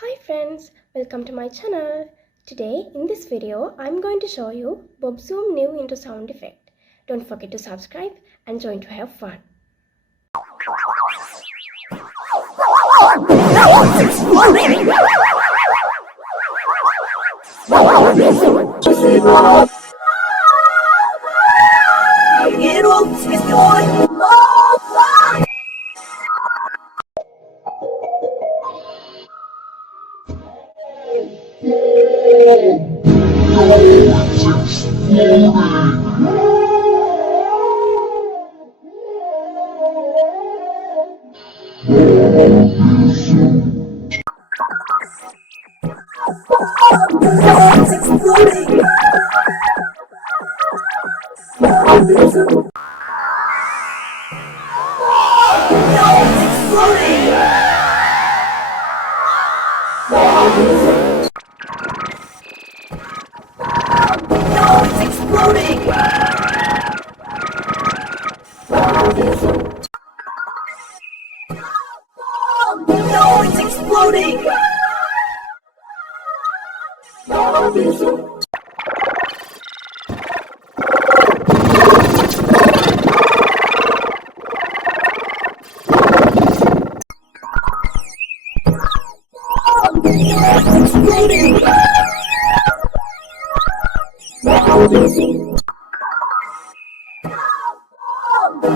Hi friends, welcome to my channel. Today in this video I'm going to show you Bob Zoom new into sound effect. Don't forget to subscribe and join to have fun. It's exploding! It's exploding! No, it's exploding!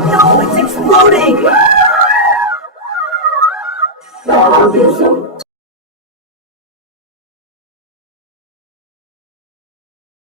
No, it's exploding!